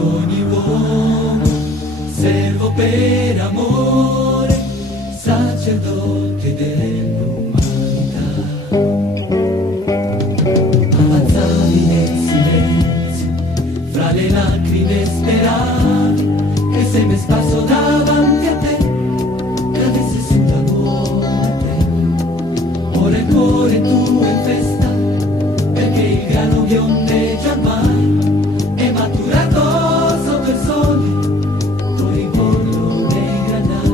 ogni uomo, servo per amore, sacerdote dell'umanità. Avanzavi nel silenzio, fra le lacrime speravi che seme sparso davanti a te cadesse sulla buona terra. Ora il cuore tuo è in festa, perché il grano biondeggia ormai, è maturato sotto il sole, tuo ricordo nei granai.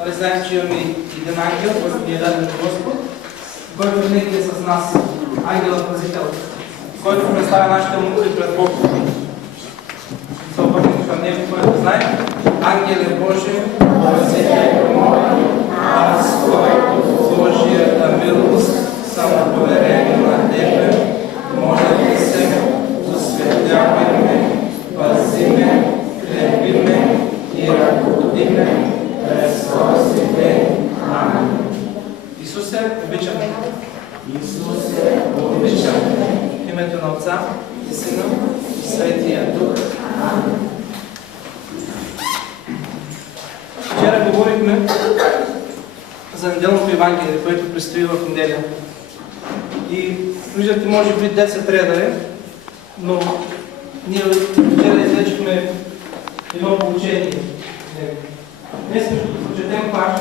Але знаем, че имаме един ангел, който ни е даден от Господ, който винаги е с нас, ангелът-пазител, който представя нашите муки пред Бог. Се обърнем към него, който знае, ангеле Божие, пазител мой, аз, който Божията милост, само поверение на Тебе, моля да се осветявай ме, пази ме, крепи ме и ръководи ме през този ден. Амин. Исусе, обичаме. Исусе, обичаме. В името на Отца и Сина и Светия Дух. Амин. Вчера говорихме за неделното Евангелие, което предстои в неделя. И виждате, може би 10 реда е, но ние вчера излечихме едно получение. Днес ще прочетем пак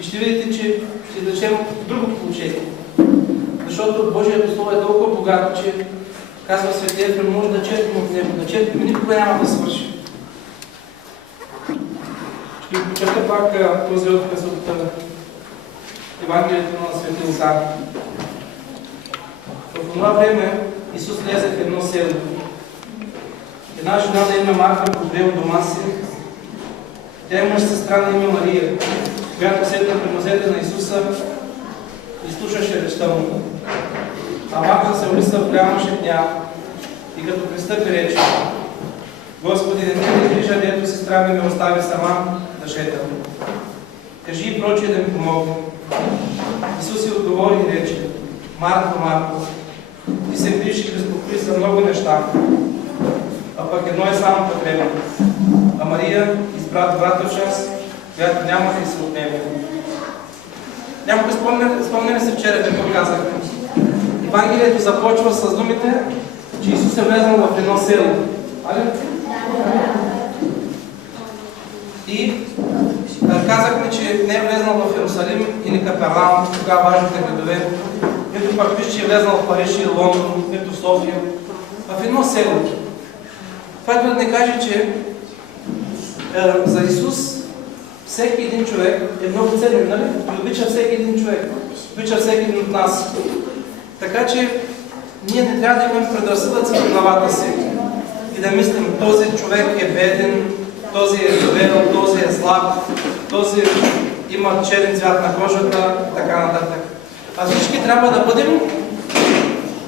и ще видите, че ще изречем друго получение. Защото Божието Слово е толкова богато, че казва Светия Ефрем, може да четем от него, да четем и никога няма да свърши. Ще ви прочета пак този отказ от Евангелието на Светия Лука. В това време Исус влезе в едно село. Една жена на име Марта поживее у дома си. Тя има сестра на име Мария, която седна при нозете на Исуса и слушаше речта му. А Марта се улиса в голяма шепня и като пристъпи рече: Господи, не те грижа, дето сестра ми ме остави сама да шетам. Кажи и прочие да ми помогне. Исус ѝ отговори и рече: Марко, Марко, ти се грижиш и безпокоиш за много неща, а пък едно е само потребно. А Мария избра добрата част, която няма да й се отнеме. Някой спомня ли се вчера какво казахме? Евангелието започва с думите, че Исус е влезнал в едно село. И казахме, че не е влезнал в Иерусалим или Капернаум, тогава важните градове, нито пак пише, че е влезнал в Париж или Лондон, нито в София, в едно село. Това е да не каже, че за Исус всеки един човек е много ценен, нали? И обича всеки един човек, обича всеки един от нас. Така че ние не трябва да имаме предразсъдъци в главата си и да мислим, този човек е беден, този е доведен, този е слаб, този има черен цвят на кожата, така нататък. А всички трябва да бъдем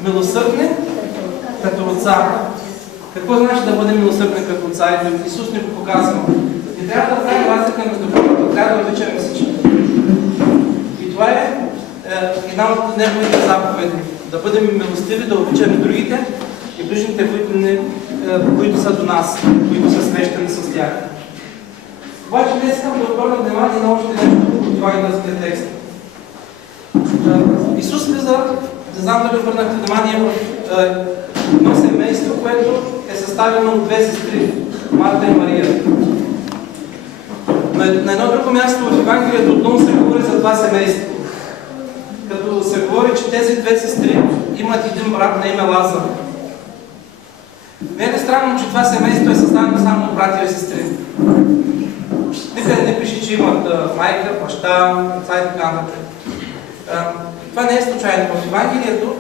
милосърдни като отца. Какво значи да бъдем милосърдни като отца? И Исус ни го показва. Не трябва да правим разлика между хората, трябва да обичаме всички. И това е една от неговите заповеди. Да бъдем милостиви, да обичаме другите и ближните, които са до нас, които са свещени с тях. Обаче днес искам да обърна внимание на още нещо от това евангелския текст. Исус влиза, не знам дали обърнахте внимание, в едно семейство, което е съставено от две сестри, Марта и Мария. На едно друго място в Евангелието отново се говори за това семейство. Като се говори, че тези две сестри имат един брат на име Лазар. Не е ли странно, че това семейство е съставено само от братя и сестри? Никъде не пише, че имат майка, баща, отца и така нататък. Това не е случайно. В Евангелието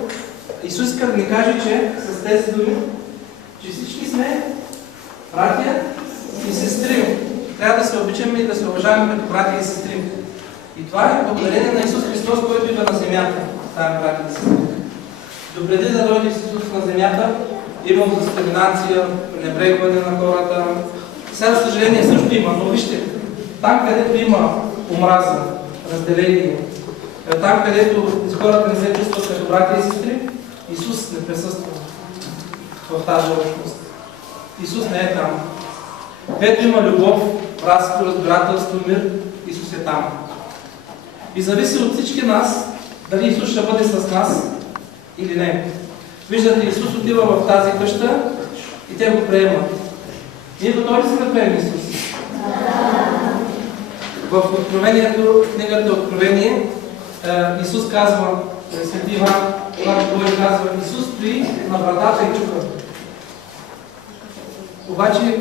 Исус иска да ни каже, че с тези думи, че всички сме братя и сестри. Трябва да се обичаме и да се уважаваме като братя и сестри. И това е благодарение на Исус Христос, който идва на земята. Това е братя и сестри. Допреди да дойде Исус на земята, имало дискриминация, пренебрегване на хората. Сега, за съжаление, също има, но вижте, там където има омраза, разделение, Там, където хората не се чувстват като братя и сестри, Исус не присъства в тази общност. Исус не е там. Където има любов, братство, разбирателство, мир, Исус е там. И зависи от всички нас, дали Исус ще бъде с нас или не. Виждате, Исус отива в тази къща и те го приемат. Ние готови ли сме да приемем Исус? В Откровението, в книгата Откровение, Исус казва, Свети Иван, когато казва, Исус стои на вратата и чука. Обаче,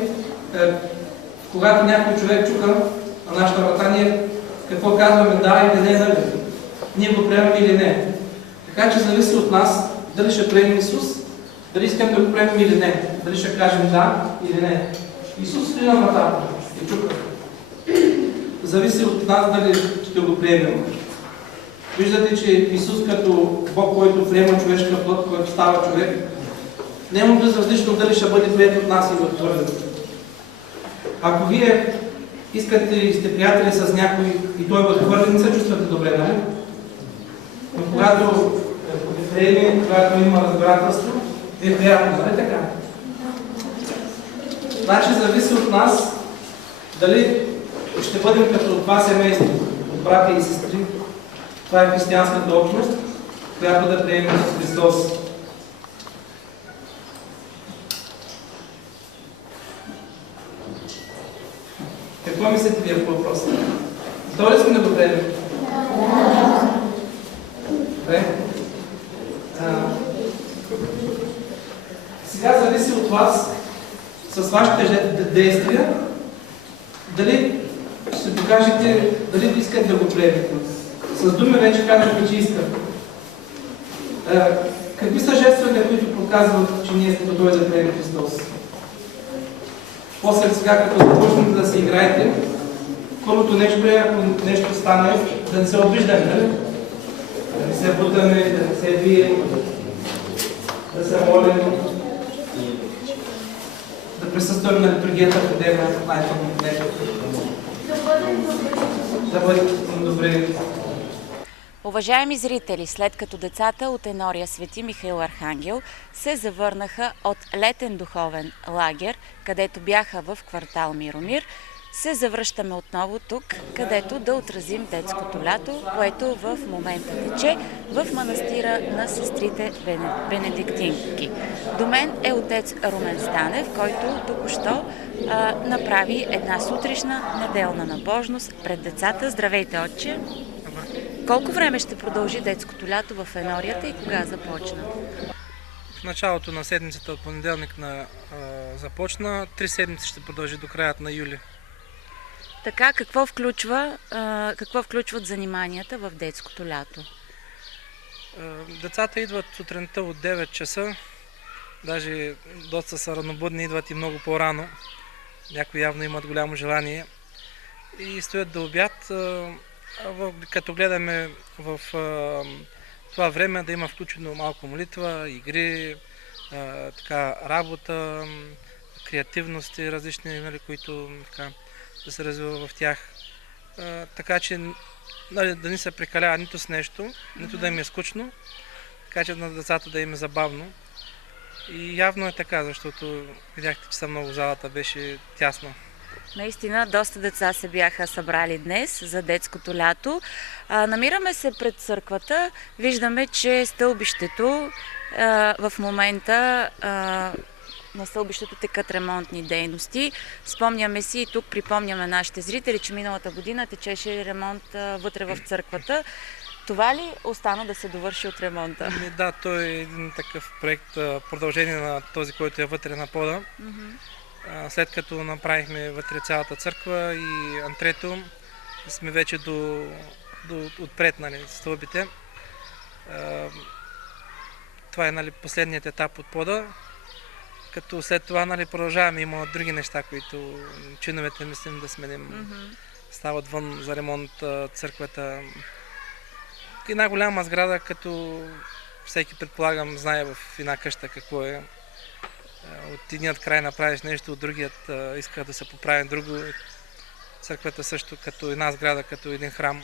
когато някой човек чука на нашата врата, ние какво казваме? Да или не, нали? Ние го приемаме или не. Така че зависи от нас дали ще приемем Исус, дали искаме да го приемем или не. Дали ще кажем да или не. Исус стои на вратата и чука. Зависи от нас дали ще го приемем. Виждате, че Исус като Бог, който приема човешка плът, който става човек, не му безразлично дали ще бъде приет от нас или отхвърлен. Ако вие искате и сте приятели с някой и той го отхвърли, не се чувствате добре, нали? Но когато приеме, когато има разбирателство, е приятно, нали така? Значи зависи от нас дали ще бъдем като това семейство, от братя и сестри. Това е християнската общност, която да приемем с Христос. Какво мислите вие по въпроса? Готови ли сме да го приемем? Добре. Сега зависи от вас, с вашите действия, дали ще покажете, дали искате да го приемете. С думи вече казахме, че искат. Какви са жестовете, които показват, че ние сме готови да приемем Христос? После сега, като започнете да се играете, първото нещо е, ако нещо стане, да не се обиждаме, нали? Да не се бутаме, да не се бие, да се молим, да присъстваме на литургията в дена, най-тъмното нещо. Да бъдем добре. Уважаеми зрители, след като децата от Енория Свети Михаил Архангел се завърнаха от летен духовен лагер, където бяха в квартал Миромир, се завръщаме отново тук, където да отразим детското лято, което в момента тече в манастира на сестрите бенедиктинки. До мен е отец Румен Станев, който току-що направи една сутрешна неделна набожност пред децата. Здравейте, отче! Колко време ще продължи детското лято в Енорията и кога започна? В началото на седмицата от понеделник започна. 3 седмици ще продължи до краят на юли. Така, какво включват заниманията в детското лято? Децата идват сутринта от 9 часа. Даже доста са ранобудни, идват и много по-рано. Някои явно имат голямо желание. И стоят до обяд. Като гледаме в това време да има включено малко молитва, игри, работа, креативности различни, нали, които да се развива в тях. Така че да не се прекалява нито с нещо, нито да им е скучно, така че на децата да им е забавно. И явно е така, защото видяхте, че са много в залата, беше тясно. Наистина, доста деца се бяха събрали днес за детското лято. Намираме се пред църквата. Виждаме, че стълбището в момента на стълбището текат ремонтни дейности. Спомняме си и тук припомняме нашите зрители, че миналата година течеше ремонт вътре в църквата. Това ли остана да се довърши от ремонта? Да, той е един такъв проект, продължение на този, който е вътре на пода. След като направихме вътре цялата църква и антрето, сме вече отпред, нали, стълбите. Това е, нали, последният етап от пода. Като след това, нали, продължаваме, има други неща, които чиновете мислим да сменим. Стават вън за ремонт църквата. Една голяма сграда, като всеки, предполагам, знае в една къща какво е. От едният край направиш нещо, от другият иска да се поправи друго. Църквата също като една сграда, като един храм,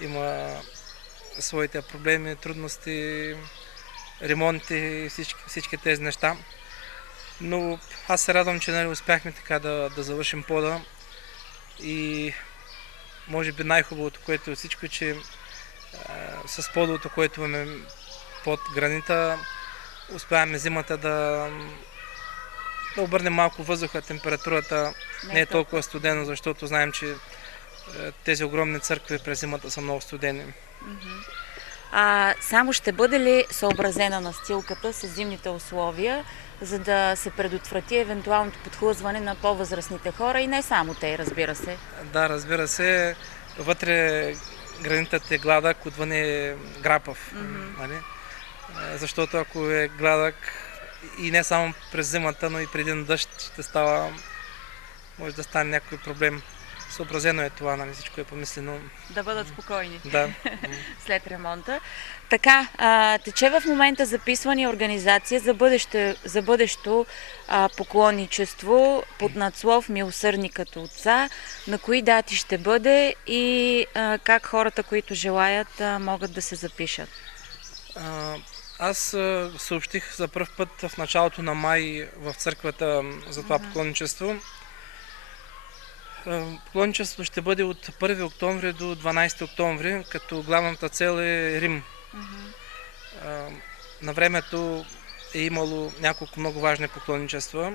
има своите проблеми, трудности, ремонти и всички тези неща. Но аз се радвам, че успяхме така да завършим пода и може би най-хубавото, което е всичко, че с подовото, което имаме под гранита, успяваме зимата да обърнем малко въздуха, температурата не е толкова студено, защото знаем, че тези огромни църкви през зимата са много студени. Само ще бъде ли съобразена настилката с зимните условия, за да се предотврати евентуалното подхлъзване на по-възрастните хора и не само те, разбира се? Да, разбира се. Вътре гранитът е гладък, отвън е грапав. Нали? Защото ако е гладък и не само през зимата, но и преди на дъжд може да стане някой проблем. Съобразено е това, нали, всичко е помислено. Да бъдат спокойни. Да. След ремонта. Така, тече в момента записване и организация за бъдещо поклонничество под надслов Милосърдни като отца. На кои дати ще бъде и как хората, които желаят, могат да се запишат? Аз съобщих за пръв път в началото на май в църквата за това поклонничество. Поклонничеството ще бъде от 1 октомври до 12 октомври, като главната цел е Рим. На времето е имало няколко много важни поклонничества.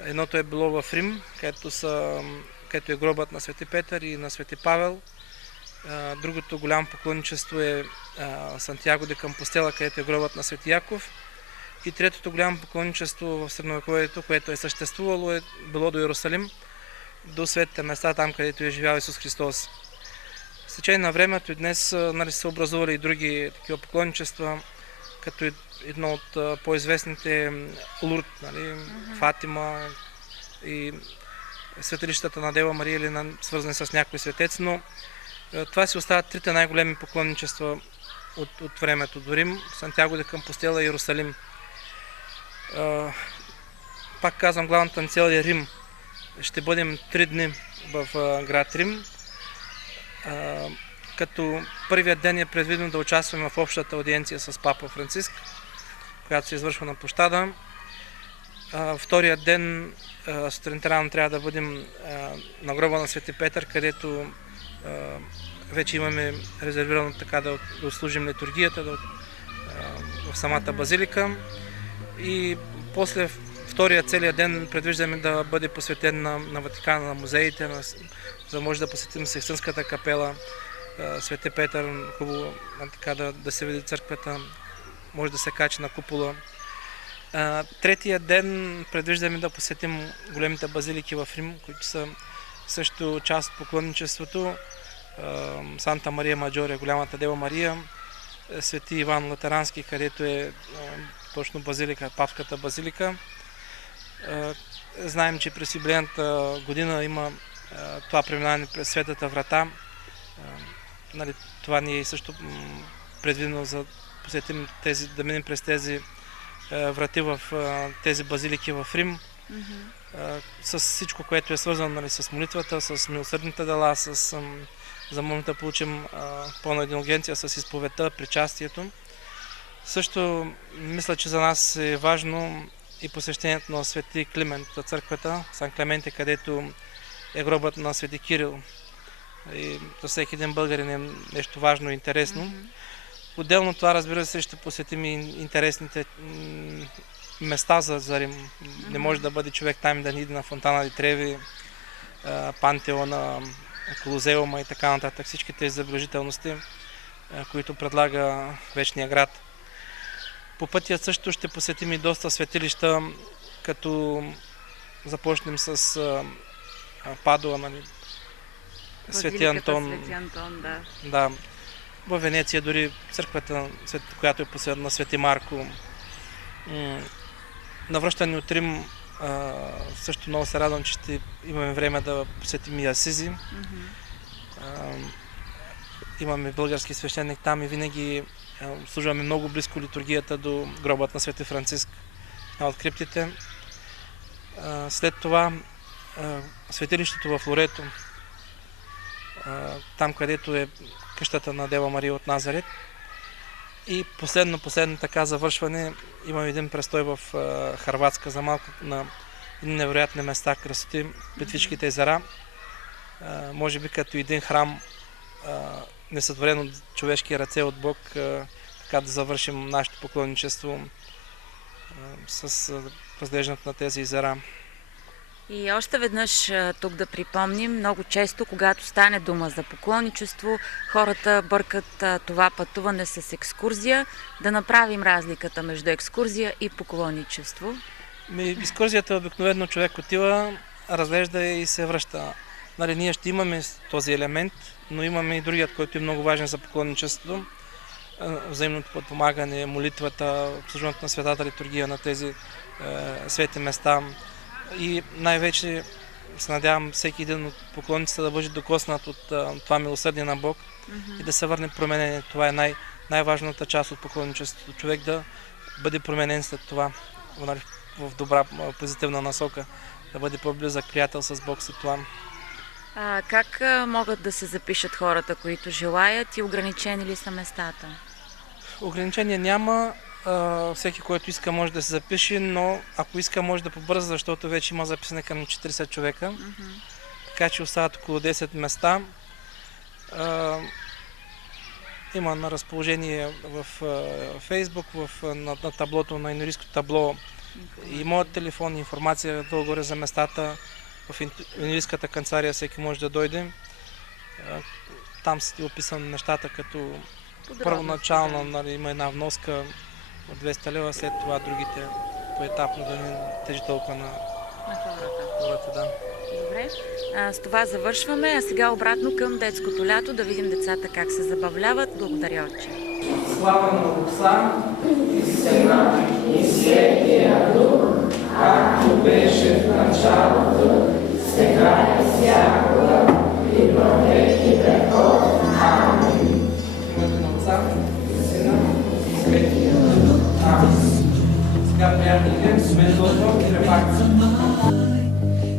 Едното е било в Рим, където е гробът на Свети Петър и на Свети Павел. Другото голямо поклонничество е Сантьяго де Компостела, където е гробът на Свети Яков. И третото голямо поклонничество в Средновековието, което е съществувало, е било до Иерусалим, до светите места, там където е живял Исус Христос. С течение на времето и днес са образували и други такива поклонничества, като едно от по-известните Лурд, нали, Фатима и светилищата на Дева Мария, или свързани с някой светец, но това си остават трите най-големи поклонничества от времето до Рим, Сантьяго де Компостела и Иерусалим. Пак казвам, главната ни цел е Рим. Ще бъдем 3 дни в град Рим, като първият ден е предвидено да участваме в общата аудиенция с папа Франциск, която се извършва на площада. Вторият ден сутринта рано трябва да бъдем на гроба на Свети Петър, където вече имаме резервирано така да отслужим литургията в самата базилика. И после втория целият ден предвиждаме да бъде посветен на Ватикана, на музеите, за да може да посетим Сикстинската капела, Свети Петър, хубаво така да се види църквата, може да се качи на купола. Третия ден предвиждаме да посетим големите базилики в Рим, които са също част от поклонничеството. Санта Мария Маджоре, голямата Дева Мария, Свети Иван Латерански, където е точно базилика, папската базилика. Знаем, че през юбилейната година има това преминаване през Светата врата. Нали, това ни е също предвидено за посетим да минем през тези врати в тези базилики в Рим. С всичко, което е свързано, нали, с молитвата, с милосърдните дела, за момента да получим пълна индулгенция с изповедта, причастието. Също мисля, че за нас е важно и посещението на Свети Климент, църквата Сан Клементе, където е гробът на Свети Кирил. И за всеки един българин е нещо важно и интересно. Отделно това, разбира се, ще посетим и интересните места за Рим. Не може да бъде човек там да ни иде на Фонтана ди Треви, Пантеона, Колозеума и така нататък. Всички тези забележителности, които предлага вечния град. По пътя също ще посетим и доста светилища, като започнем с Падуа, нали, Свети Антон. Свети Антон, да. Да. В Венеция дори църквата, която е посветена на Свети Марко. Навръщане от Рим също много се радвам, че ще имаме време да посетим и Асизи. Имаме български свещеник там и винаги служваме много близко литургията до гробът на Свети Франциск, от криптите. След това светилището в Лорето, там където е къщата на Дева Мария от Назарет. И последно така завършване, имам един престой в Хърватска за малко на невероятни места, красоти, Плитвичките езера. Може би като един храм, несътворен от човешки ръце от Бог, така да завършим нашето поклонничество с разглеждането на тези езера. И още веднъж тук да припомним, много често, когато стане дума за поклонничество, хората бъркат това пътуване с екскурзия. Да направим разликата между екскурзия и поклонничество. Екскурзията обикновено човек отива, разглежда и се връща. Ние ще имаме този елемент, но имаме и другият, който е много важен за поклонничеството. Взаимното подпомагане, молитвата, обслужването на светата литургия на тези свети места. И най-вече се надявам всеки един от поклонниците да бъде докоснат от това милосърдие на Бог и да се върне променение. Това е най-важната част от поклонничеството. Човек да бъде променен след това в добра, позитивна насока, да бъде по-близък приятел с Бог след това. Как могат да се запишат хората, които желаят, и ограничени ли са местата? Ограничения няма. Всеки, който иска, може да се запише, но ако иска, може да побърза, защото вече има записане към 40 човека. Така че остават около 10 места. Има на разположение в Фейсбук, на таблото, на инорийското табло и моят телефон, информация долу-горе за местата. В инорийската канцелария всеки може да дойде. Там са описани нещата, като първоначално има една вноска от 200 лева, след това другите поетапно да не тежи толкова на хората. Да. Добре, с това завършваме, а сега обратно към детското лято, да видим децата как се забавляват. Благодаря, Отче. Слава на Отца и Сина и Светия Дух, както беше в началото, сега и всякога и във веки веков. Амин. Името на Отца и Сина и Светия Дух. Амин. Сега приятни ден, сме Злато и Репак.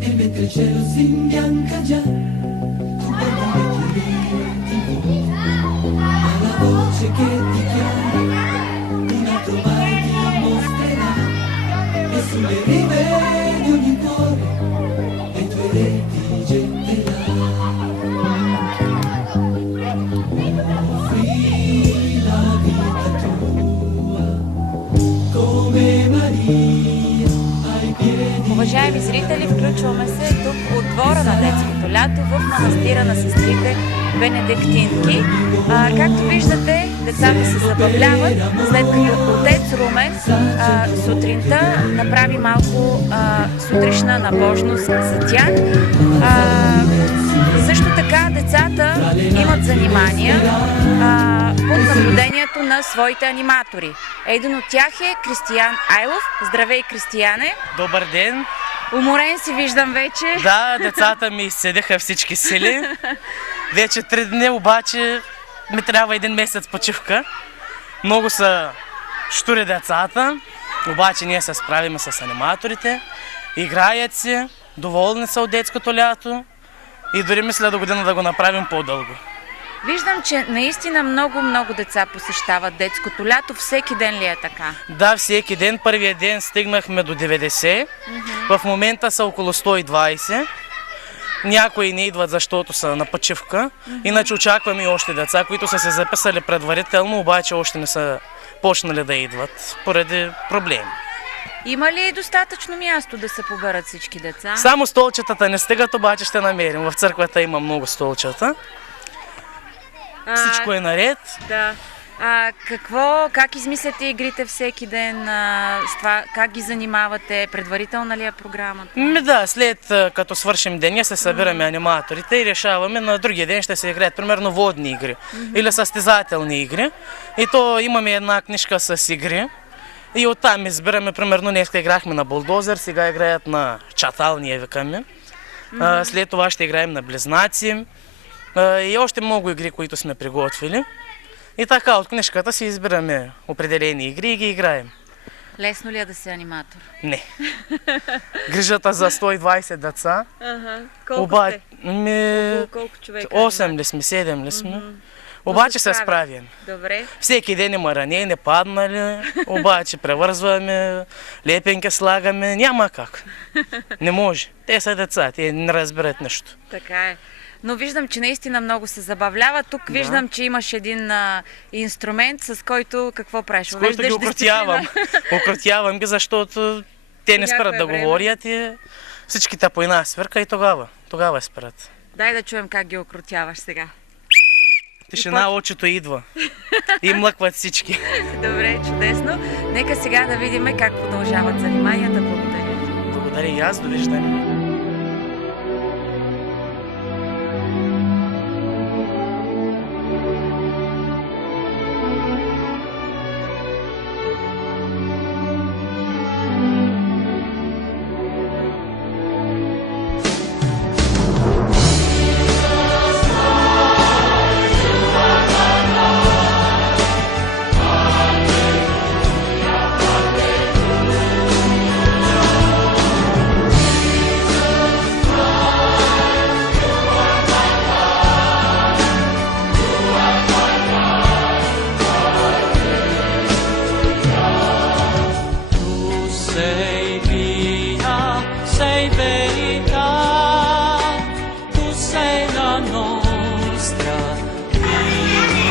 E mentre il cielo si imbianca già, tu guardi le tue alla voce che ti chiama, un altro mare ti mostrerà, e sulle rive di ogni cuore le tue reti getterà. Offri la vita tua come Maria ai piedi. Уважаеми зрители, включваме се тук от двора на детското лято в манастира на сестрите бенедиктинки. Както виждате, децата се забавляват, след като отец Румен сутринта направи малко сутрешна набожност за тях. Също така децата имат занимания под наблюдението на своите аниматори. Един от тях е Кристиян Айлов. Здравей, Кристияне! Добър ден! Уморен си виждам вече. Да, децата ми изседеха всички сили. Вече 3 дни, обаче ми трябва 1 месец почивка. Много са щури децата, обаче ние се справим с аниматорите. Играят си, доволни са от детското лято и дори мисля до година да го направим по-дълго. Виждам, че наистина много деца посещават детското лято. Всеки ден ли е така? Да, всеки ден. Първия ден стигнахме до 90. В момента са около 120. Някои не идват, защото са на почивка. Иначе очакваме и още деца, които са се записали предварително, обаче още не са почнали да идват поради проблеми. Има ли достатъчно място да се поберат всички деца? Само столчетата не стигат, обаче ще намерим. В църквата има много столчета. Всичко е наред. Да. Как измисляте игрите всеки ден? С това, как ги занимавате? Предварителна ли е програмата? Да, след като свършим деня, се събираме аниматорите и решаваме на другия ден ще се играят примерно водни игри или състезателни игри. И то имаме една книжка с игри. И оттам избираме, примерно днеска играхме на булдозер, сега играят на чатал, ние викаме. След това ще играем на близнаци и още много игри, които сме приготвили. И така, от книжката си избираме определени игри и ги играем. Лесно ли е да си аниматор? Не. Грижата за 120 деца. Колко сте? Колко човека? 8 ли сме, 7 ли сме. Обаче се справим. Добре. Всеки ден има ранени, паднали, обаче превързваме, лепенки слагаме, няма как. Не може. Те са деца, те не разберат нещо. Така е. Но виждам, че наистина много се забавлява. Тук виждам, че имаш един инструмент, с който какво правиш? С който ги укротявам. Укротявам ги, защото те не спрат да говорят и всичките по една свирка и тогава спрат. Дай да чуем как ги укротяваш сега. Тишина, очето идва. И млъкват всички. Добре, чудесно. Нека сега да видим как продължават заниманията. Благодаря. Благодаря и аз, довиждане.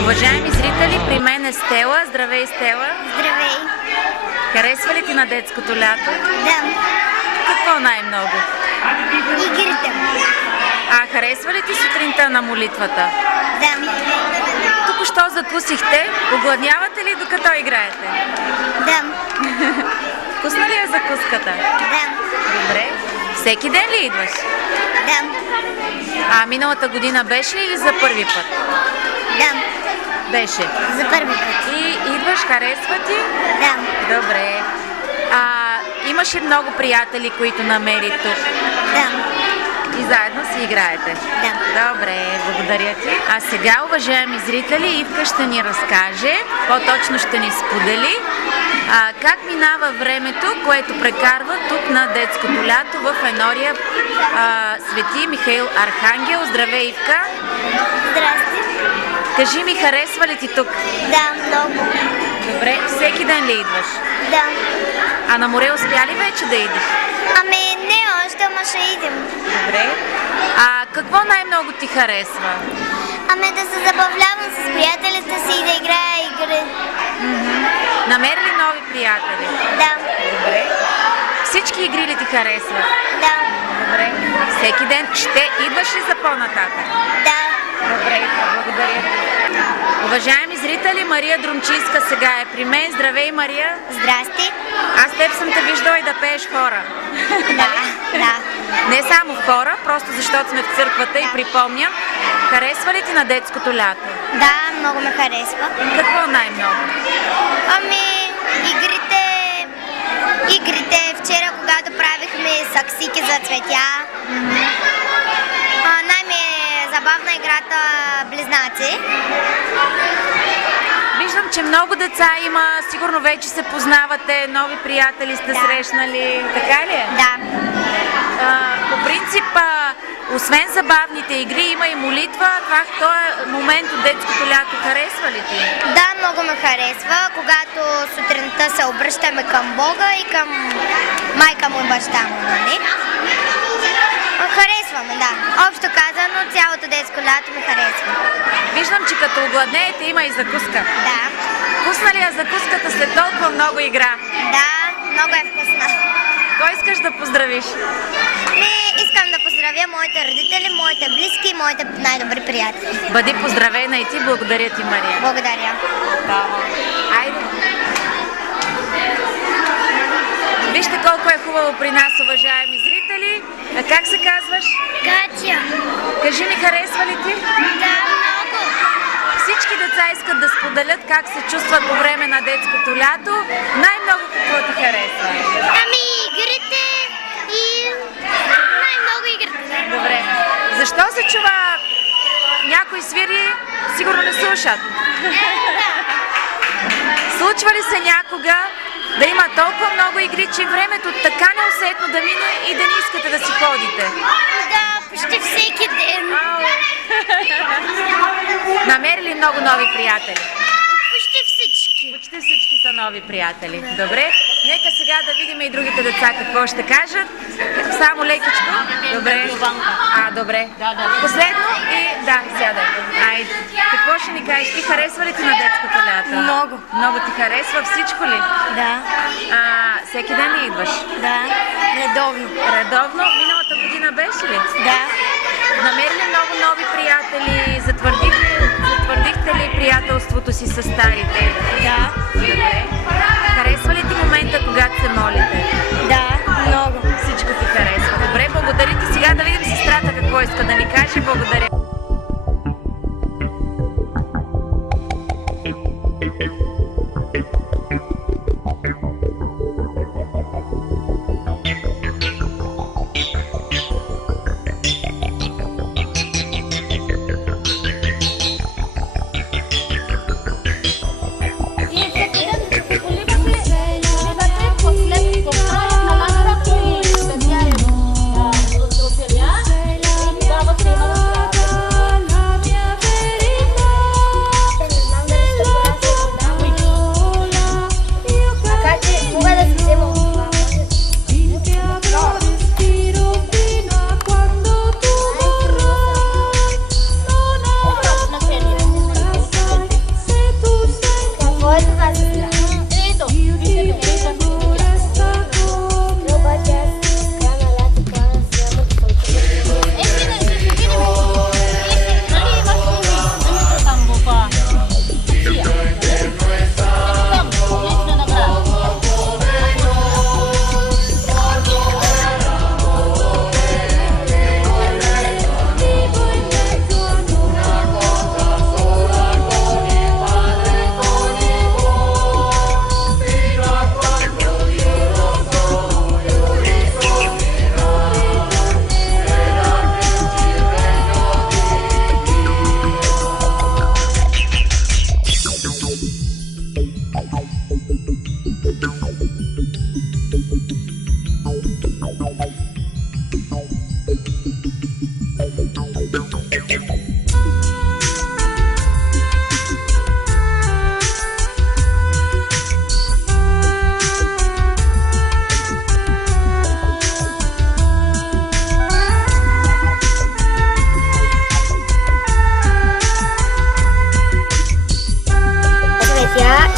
Уважаеми зрители, при мен е Стела. Здравей, Стела. Здравей. Харесва ли ти на детското лято? Да. Какво най-много? Игрите. Харесва ли ти сутринта на молитвата? Да. Току-що закусихте. Огладнявате ли докато играете? Да. Вкусна ли е закуската? Да. Добре. Всеки ден ли идваш? Да. Миналата година беше ли или за първи път? Да. Беше. За първи път. И идваш, харесва ти? Да. Добре. Имаш ли много приятели, които намери тук? Да. И заедно си играете? Да. Добре, благодаря ти. А сега, уважаеми зрители, Ивка ще ни разкаже, по-точно ще ни сподели как минава времето, което прекарва тук на детското лято в Енория Свети Михаил Архангел. Здравей, Ивка! Здрасти. Кажи ми, харесва ли ти тук? Да, много. Добре, всеки ден ли идваш? Да. А на море успя ли вече да идиш? Не още, ама ще идем. Добре. Какво най-много ти харесва? Да се забавлявам с приятелите си и да играя игри. Намери ли нови приятели? Да. Добре. Всички игри ли ти харесват? Да. Добре. Всеки ден ще идваш ли за по-нататък? Да. Добре, благодаря ти. Уважаеми зрители, Мария Друмчийска сега е при мен. Здравей, Мария. Здрасти. Аз теб съм те виждала и да пееш хора. Да. Да. Не само в хора, просто защото сме в църквата и припомням. Харесва ли ти на детското лято? Да, много ме харесва. Какво най-много? Игрите. Вчера, когато правихме саксики за цветя, най-ми е забавна играта Близнаци. Виждам, че много деца има, сигурно вече се познавате, нови приятели сте срещнали, така ли е? Да. По принцип, освен забавните игри, има и молитва. Този момент от детското лято харесва ли ти? Да, много ме харесва, когато сутринта се обръщаме към Бога и към майка му и баща му, нали? Харесваме, да. Общо казано, цялото детско лято ми харесва. Виждам, че като огладнеете, има и закуска. Да. Вкусна ли е закуската след толкова много игра? Да, много е вкусна. Кой искаш да поздравиш? Искам да поздравя моите родители, моите близки и моите най-добри приятели. Бъди поздравена и ти. Благодаря ти, Мария. Благодаря. Айде. Вижте колко е хубаво при нас, уважаеми зрители. Как се казваш? Катя. Кажи ми, харесва ли ти? Да, много. Всички деца искат да споделят как се чувстват по време на детското лято. Най-много какво ти харесва? Игрите и най-много игрите. Добре. Защо се чува някои свири, сигурно не слушат? Случва ли се някога да има толкова много игри, че времето така неусетно да мине и да не искате да си ходите? Да, Почти всеки ден. Намери ли много нови приятели? Почти всички. Почти всички са нови приятели. Добре. Нека сега да видим и другите деца какво ще кажат. Само лекичко. Добре. Добре. Последно и да, сядай. Айде. Какво ще ни кажеш? Ти харесва ли ти на детското лято? Много. Много ти харесва? Всичко ли? Да. Всеки ден ли идваш? Да. Редовно. Редовно? Миналата година беше ли? Да. Намери ли много нови приятели? Затвърдихте ли приятелството си с старите? Да. Добре. Харесва ли ти момента, когато се молите? Да. Много. Всичко ти харесва. Добре, благодаря ти. Сега да видим сестрата какво иска да ни каже. Благодаря.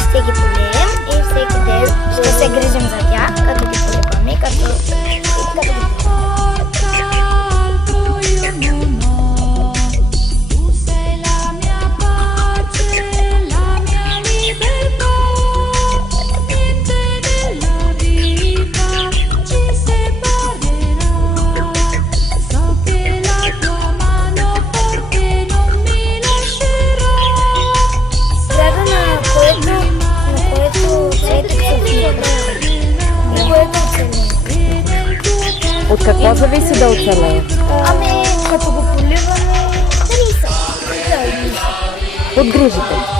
Ще ги полеем и всеки ден ще се грижим за тях, като ги поливаме, като ги От какво зависи да оцелее? Ами, като го поливаме, 30. От грижите.